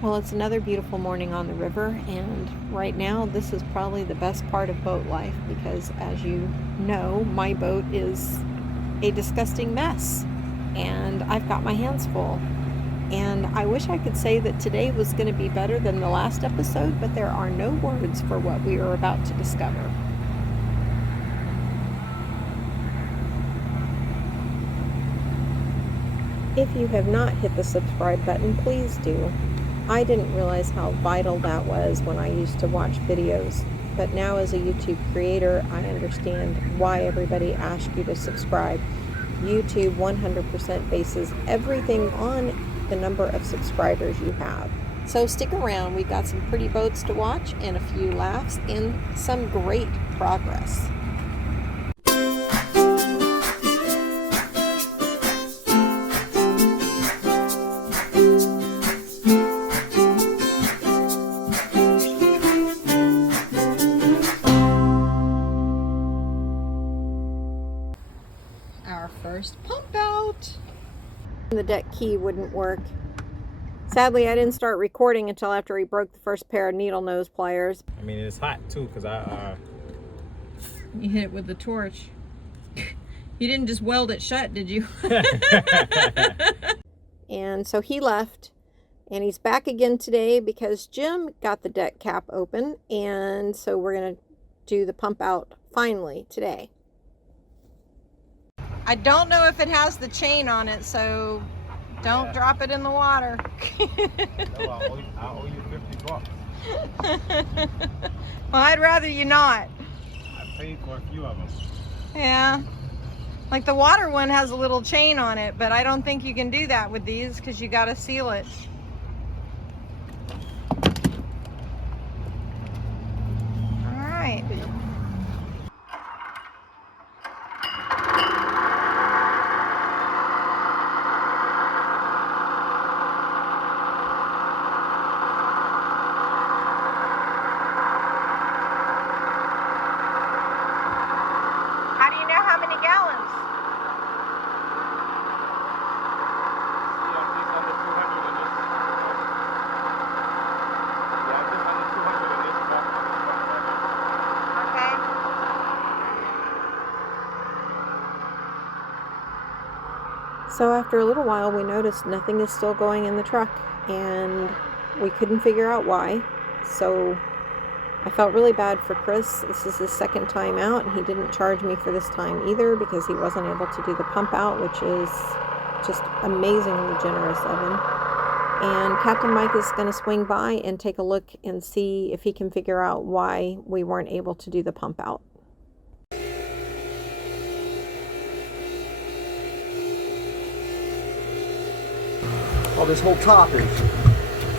Well, it's another beautiful morning on the river, and right now this is probably the best part of boat life because, as you know, my boat is a disgusting mess and I've got my hands full. And I wish I could say that today was going to be better than the last episode, but there are no words for what we are about to discover. If you have not hit the subscribe button, please do. I didn't realize how vital that was when I used to watch videos, but now as a YouTube creator, I understand why everybody asks you to subscribe. YouTube 100% bases everything on the number of subscribers you have. So stick around, we've got some pretty boats to watch and a few laughs and some great progress. Our first pump out. The deck key wouldn't work. Sadly, I didn't start recording until after he broke the first pair of needle nose pliers. I mean, it's hot too, because You hit it with the torch. You didn't just weld it shut, did you? And so he left, and he's back again today because Jim got the deck cap open, and so we're going to do the pump out finally today. I don't know if it has the chain on it, so don't drop it in the water. no, I owe you $50. Well, I'd rather you not. I paid for a few of them. Yeah. Like the water one has a little chain on it, but I don't think you can do that with these because you got to seal it. All right. How do you know how many gallons? Yeah, I'm just under 200 in this. Yeah, I'm just under 200 in this box. Okay. So after a little while, we noticed nothing is still going in the truck, and we couldn't figure out why. So I felt really bad for Chris. This is his second time out, and he didn't charge me for this time either because he wasn't able to do the pump out, which is just amazingly generous of him. And Captain Mike is going to swing by and take a look and see if he can figure out why we weren't able to do the pump out. Oh, this whole top is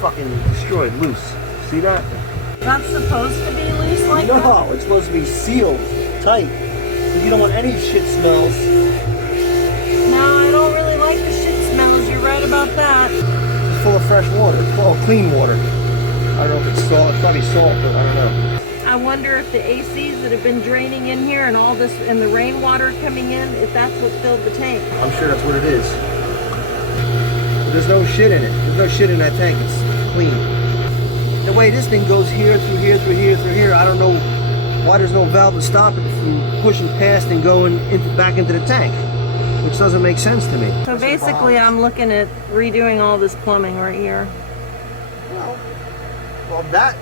fucking destroyed, loose. See that? That's supposed to be loose like that? No, it's supposed to be sealed tight. Because you don't want any shit smells. No, I don't really like the shit smells. You're right about that. It's full of fresh water. Full of clean water. I don't know if it's salt. It's probably salt, but I don't know. I wonder if the ACs that have been draining in here and all this and the rainwater coming in, if that's what filled the tank. I'm sure that's what it is. But there's no shit in it. There's no shit in that tank. It's clean. The way this thing goes here, through here, through here, through here, I don't know why there's no valve to stop it from pushing past and going back into the tank, which doesn't make sense to me. So basically I'm looking at redoing all this plumbing right here. Well, that,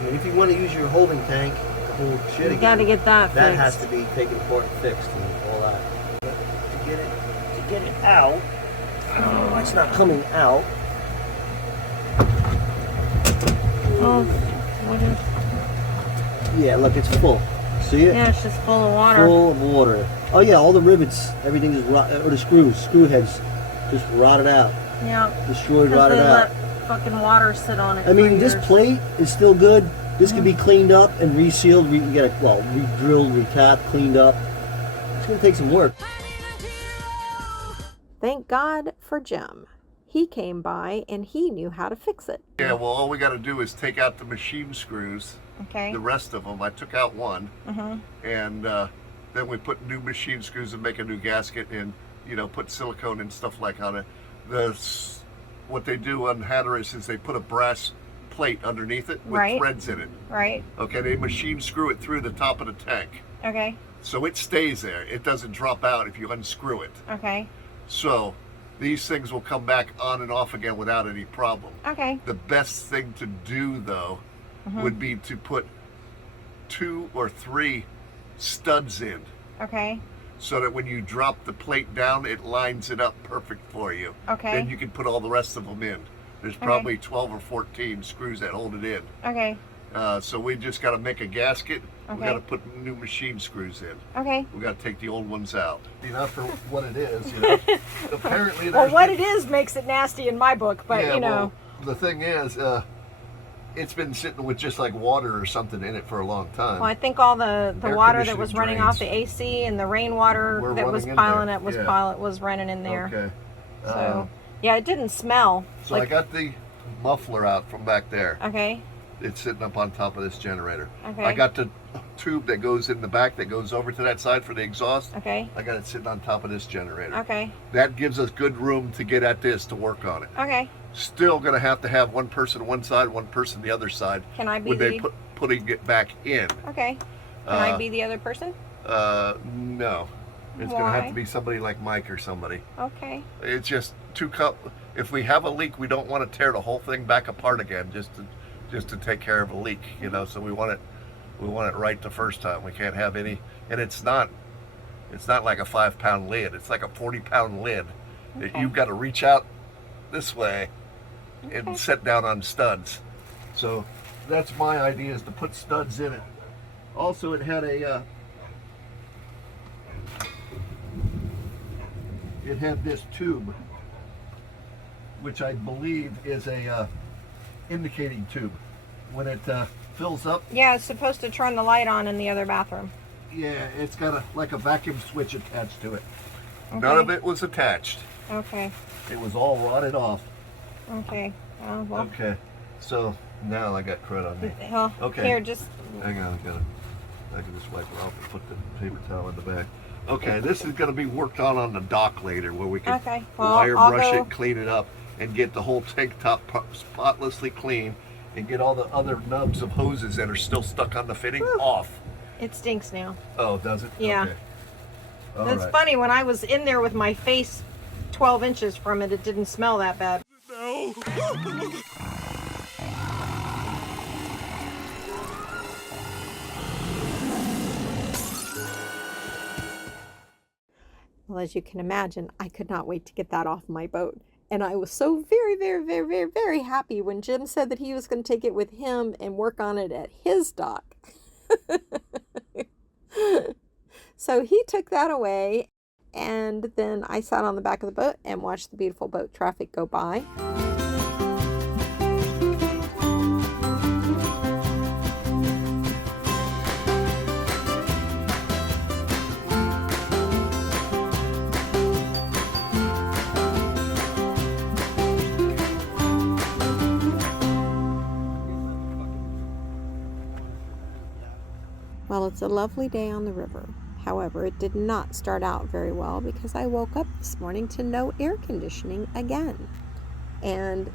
I mean, if you want to use your holding tank to hold shit You again, got to get that that fixed. has to be taken apart and fixed and all that. But to get it out, it's not coming out. Oh, what is... Yeah, look, it's full. See it? Yeah, it's just full of water. Full of water. Oh yeah, all the rivets, everything is or the screw heads, just rotted out. Yeah. Destroyed, 'Cause rotted they out. let fucking water sit on it. I mean, for this years. plate is still good. This can be cleaned up and resealed. You gotta, well, re-drilled, recapped, cleaned up. It's gonna take some work. Thank God for Jim. He came by and he knew how to fix it. Yeah, well, all we got to do is take out the machine screws. Okay. The rest of them, I took out one, Mm-hmm. and then we put new machine screws and make a new gasket, and put silicone and stuff like on it. The what they do on Hatteras is they put a brass plate underneath it with Right. threads in it. Right. Okay, they machine screw it through the top of the tank. Okay. So it stays there. It doesn't drop out if you unscrew it. Okay. So these things will come back on and off again without any problem. Okay. The best thing to do, though, would be to put 2 or 3 studs in, Okay. so that when you drop the plate down, it lines it up perfect for you. Okay. Then you can put all the rest of them in. There's probably 12 or 14 screws that hold it in. Okay. So we just got to make a gasket. We Okay. got to put new machine screws in. Okay. We got to take the old ones out. Not for what it is, you know. Apparently, Well, there's what it is makes it nasty in my book, but yeah, you know. well, the thing is, it's been sitting with just like water or something in it for a long time. Well, I think all the Air water that was running conditioning off the AC and the rainwater Were that was running in piling there. up was Yeah. was running in there. Okay. So yeah, it didn't smell. So I got the muffler out from back there. Okay. It's sitting up on top of this generator. Okay. I got the tube that goes in the back that goes over to that side for the exhaust. Okay. I got it sitting on top of this generator. Okay. That gives us good room to get at this to work on it. Okay. Still going to have one person one side, one person the other side. Can I be when they the? putting it back in? Okay. Can I be the other person? No. It's going to have Why? to be somebody like Mike or somebody. Okay. It's just if we have a leak, we don't want to tear the whole thing back apart again just to take care of a leak, you know. So we want it right the first time. We can't have any, and it's not like a 5-pound lid. It's like a 40-pound lid that Okay. you've got to reach out this way Okay. and set down on studs. So that's my idea, is to put studs in it. Also, it had this tube, which I believe is a indicating tube. When it fills up, Yeah, it's supposed to turn the light on in the other bathroom. yeah, it's got like a vacuum switch attached to it. Okay. None of it was attached. Okay. It was all rotted off. Okay. Well. Okay, so now I got crud on me. Well, Okay. Here, just. Hang on, I can just wipe it off and put the paper towel in the bag. Okay, this is going to be worked on the dock later, where we can Okay. Well, wire I'll brush go. it, clean it up, and get the whole tank top spotlessly clean, and get all the other nubs of hoses that are still stuck on the fitting off. It stinks now. Oh, does it? Yeah. Okay. All That's right. funny. When I was in there with my face 12 inches from it, it didn't smell that bad. No. Well, as you can imagine, I could not wait to get that off my boat. And I was so very, very, very, very, very happy when Jim said that he was going to take it with him and work on it at his dock. So he took that away, and then I sat on the back of the boat and watched the beautiful boat traffic go by. Well, it's a lovely day on the river. However, it did not start out very well because I woke up this morning to no air conditioning again. And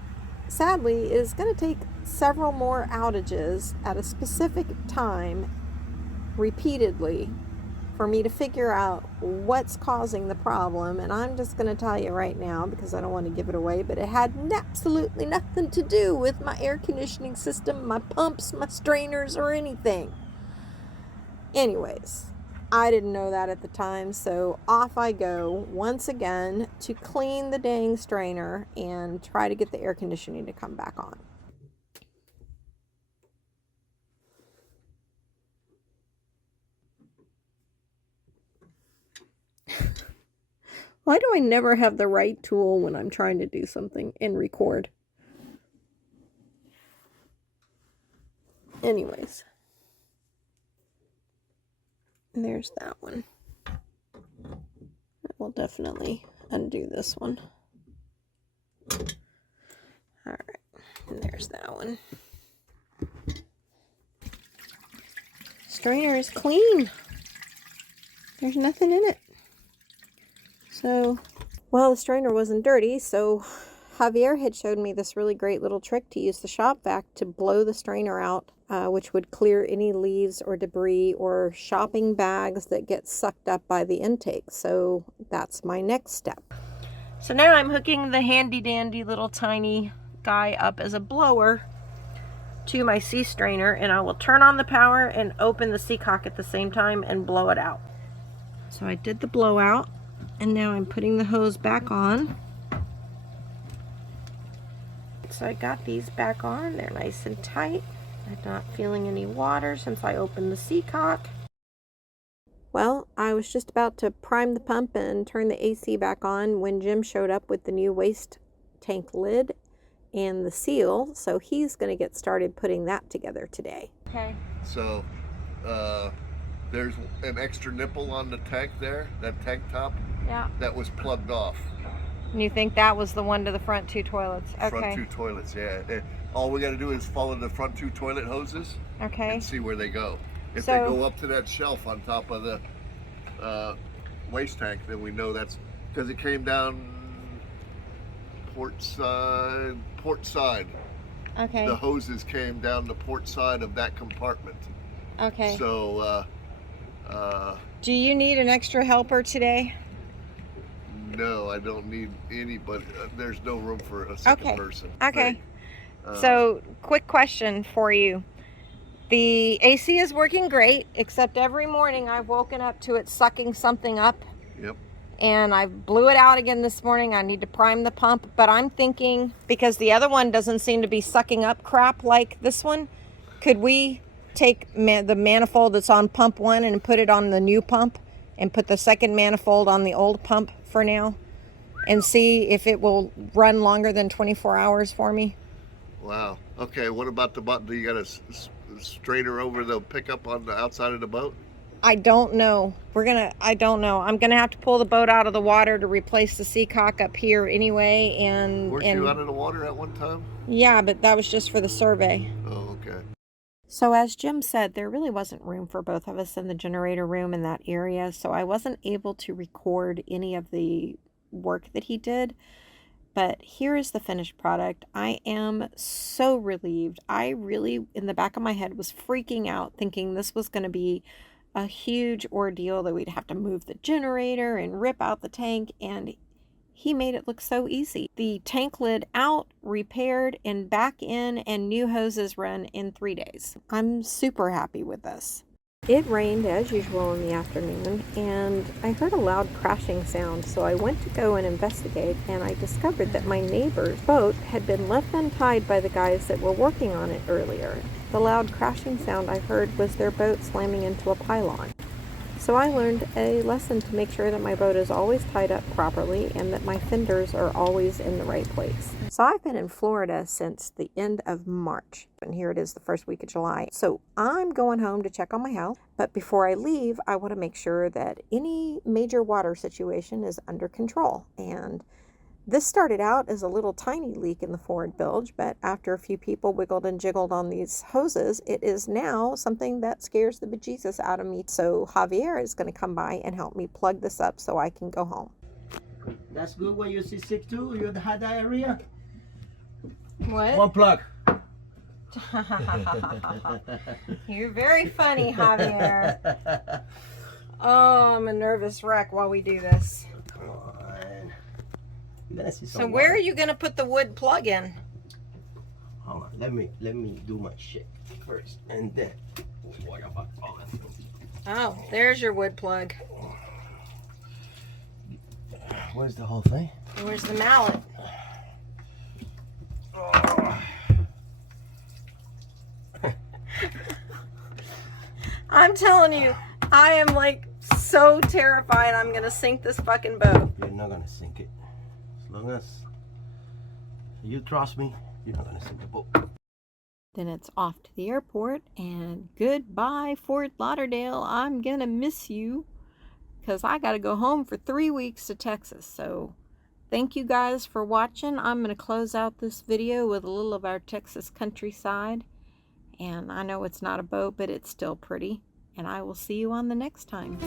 sadly, it is going to take several more outages at a specific time repeatedly for me to figure out what's causing the problem. And I'm just going to tell you right now, because I don't want to give it away, but it had absolutely nothing to do with my air conditioning system, my pumps, my strainers, or anything. Anyways, I didn't know that at the time, so off I go once again to clean the dang strainer and try to get the air conditioning to come back on. Why do I never have the right tool when I'm trying to do something and record? Anyways. There's that one. I will definitely undo this one. Alright, and there's that one. Strainer is clean. There's nothing in it. So, well, the strainer wasn't dirty, so Javier had showed me this really great little trick to use the shop vac to blow the strainer out, which would clear any leaves or debris or shopping bags that get sucked up by the intake. So that's my next step. So now I'm hooking the handy dandy little tiny guy up as a blower to my sea strainer, and I will turn on the power and open the sea cock at the same time and blow it out. So I did the blowout, and now I'm putting the hose back on. So I got these back on. They're nice and tight. I'm not feeling any water since I opened the sea cock. Well, I was just about to prime the pump and turn the AC back on when Jim showed up with the new waste tank lid and the seal, so he's going to get started putting that together today. Okay. So there's an extra nipple on the tank there, that tank top. Yeah. That was plugged off. And you think that was the one to the front two toilets? Okay. Front two toilets, yeah. All we got to do is follow the front two toilet hoses. Okay. And see where they go. If they go up to that shelf on top of the waste tank, then we know that's because it came down port side. Okay. The hoses came down the port side of that compartment. Okay. So do you need an extra helper today? no, I don't need anybody. There's no room for a second person. Okay. So quick question for you. The AC is working great, except every morning I've woken up to it sucking something up. Yep. And I blew it out again this morning. I need to prime the pump, but I'm thinking, because the other one doesn't seem to be sucking up crap like this one, could we take the manifold that's on pump 1 and put it on the new pump and put the second manifold on the old pump for now and see if it will run longer than 24 hours for me? Wow. Okay, what about the button? Do you got a strainer over the pickup on the outside of the boat? I don't know. I don't know. I'm gonna have to pull the boat out of the water to replace the sea cock up here anyway. Weren't you out of the water at one time? Yeah, but that was just for the survey. Oh, okay. So as Jim said, there really wasn't room for both of us in the generator room in that area, so I wasn't able to record any of the work that he did. But here is the finished product. I am so relieved. I really, in the back of my head, was freaking out thinking this was going to be a huge ordeal, that we'd have to move the generator and rip out the tank, and he made it look so easy. The tank lid out, repaired, and back in, and new hoses run in 3 days. I'm super happy with this. It rained as usual in the afternoon, and I heard a loud crashing sound, so I went to go and investigate, and I discovered that my neighbor's boat had been left untied by the guys that were working on it earlier. The loud crashing sound I heard was their boat slamming into a pylon. So I learned a lesson to make sure that my boat is always tied up properly and that my fenders are always in the right place. So I've been in Florida since the end of March, and here it is the first week of July. So I'm going home to check on my house, but before I leave, I want to make sure that any major water situation is under control. And this started out as a little tiny leak in the forward bilge, but after a few people wiggled and jiggled on these hoses, it is now something that scares the bejesus out of me. So Javier is going to come by and help me plug this up so I can go home. That's good when you're sick too. You had diarrhea. What? One plug. You're very funny, Javier. Oh, I'm a nervous wreck while we do this. So where are you going to put the wood plug in? Hold on, let me do my shit first, and then. Oh, there's your wood plug. Where's the whole thing? Where's the mallet? I'm telling you, I am like so terrified I'm going to sink this fucking boat. You're not going to sink it. As long as you trust me, you're not going to sink the boat. Then it's off to the airport, and goodbye, Fort Lauderdale. I'm going to miss you because I got to go home for 3 weeks to Texas. So thank you guys for watching. I'm going to close out this video with a little of our Texas countryside. And I know it's not a boat, but it's still pretty. And I will see you on the next time.